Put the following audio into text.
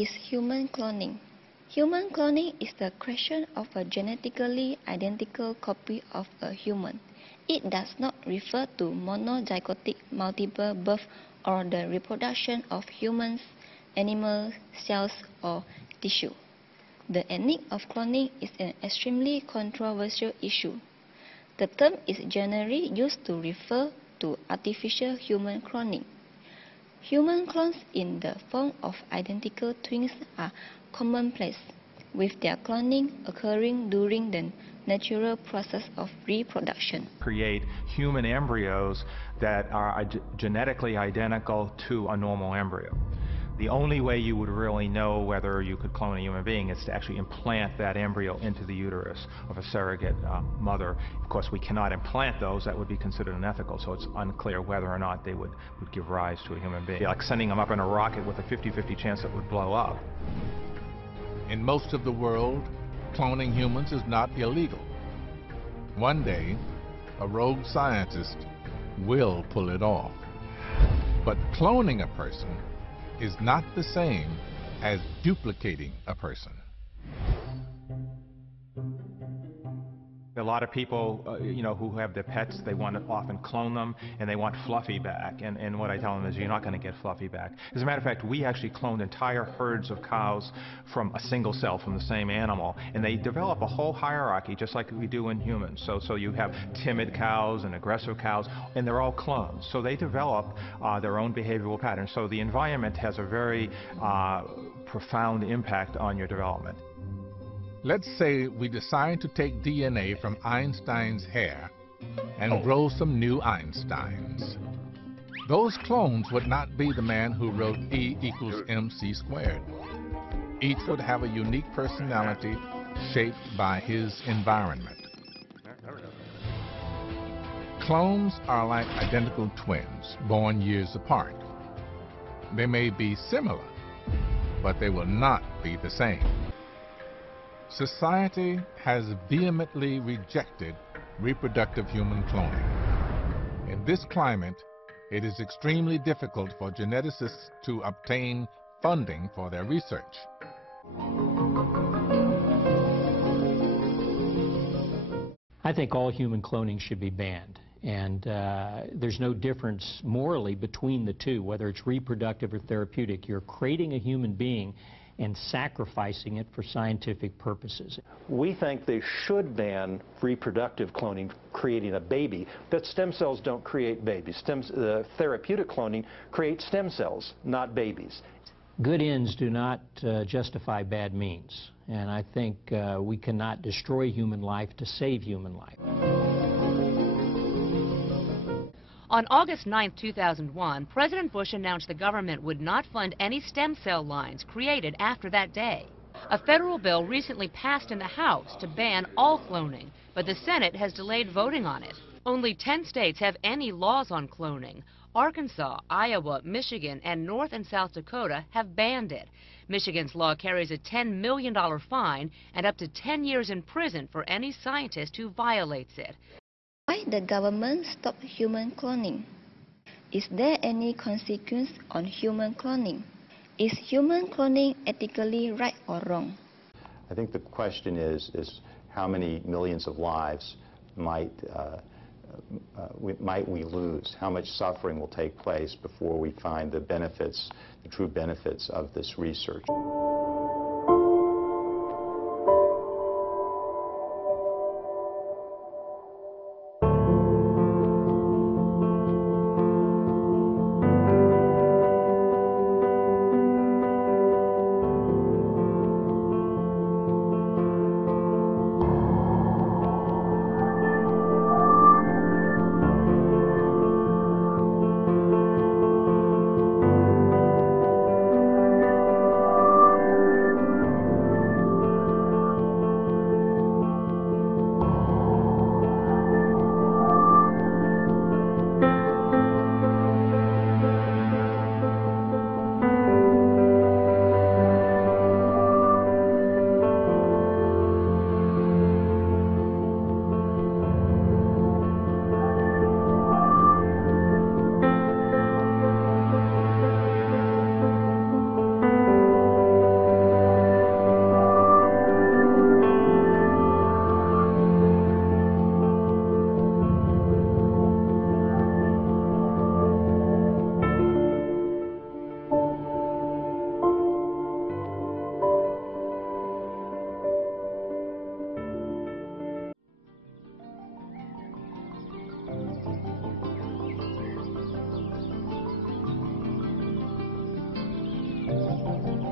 Is human cloning? Human cloning is the creation of a genetically identical copy of a human. It does not refer to monozygotic multiple birth or the reproduction of humans, animal cells, or tissue. The technique of cloning is an extremely controversial issue. The term is generally used to refer to artificial human cloning. Human clones in the form of identical twins are commonplace, with their cloning occurring during the natural process of reproduction. Create human embryos that are genetically identical to a normal embryo. The only way you would really know whether you could clone a human being is to actually implant that embryo into the uterus of a surrogate mother. Of course, we cannot implant those. That would be considered unethical, so it's unclear whether or not they would give rise to a human being. Like sending them up in a rocket with a 50-50 chance it would blow up. In most of the world, cloning humans is not illegal. One day, a rogue scientist will pull it off. But cloning a person is not the same as duplicating a person. A lot of people, who have their pets, they want to often clone them, and they want Fluffy back. And what I tell them is, you're not going to get Fluffy back. As a matter of fact, we actually cloned entire herds of cows from a single cell from the same animal, and they develop a whole hierarchy, just like we do in humans. So you have timid cows and aggressive cows, and they're all clones. So they develop their own behavioral patterns. So the environment has a very profound impact on your development. Let's say we decide to take DNA from Einstein's hair and grow some new Einsteins. Those clones would not be the man who wrote E = mc². Each would have a unique personality shaped by his environment. Clones are like identical twins, born years apart. They may be similar, but they will not be the same. Society has vehemently rejected reproductive human cloning. In this climate, it is extremely difficult for geneticists to obtain funding for their research. I think all human cloning should be banned. And there's no difference morally between the two, whether it's reproductive or therapeutic. You're creating a human being and sacrificing it for scientific purposes. We think they should ban reproductive cloning, creating a baby, but stem cells don't create babies. Therapeutic cloning creates stem cells, not babies. Good ends do not justify bad means, and I think we cannot destroy human life to save human life. On August 9, 2001, President Bush announced the government would not fund any stem cell lines created after that day. A federal bill recently passed in the House to ban all cloning, but the Senate has delayed voting on it. Only 10 states have any laws on cloning. Arkansas, Iowa, Michigan, and North and South Dakota have banned it. Michigan's law carries a $10 million fine and up to 10 years in prison for any scientist who violates it. Why the government stopped human cloning? Is there any consequence on human cloning? Is human cloning ethically right or wrong? I think the question is how many millions of lives might we lose? How much suffering will take place before we find the benefits, the true benefits of this research? News.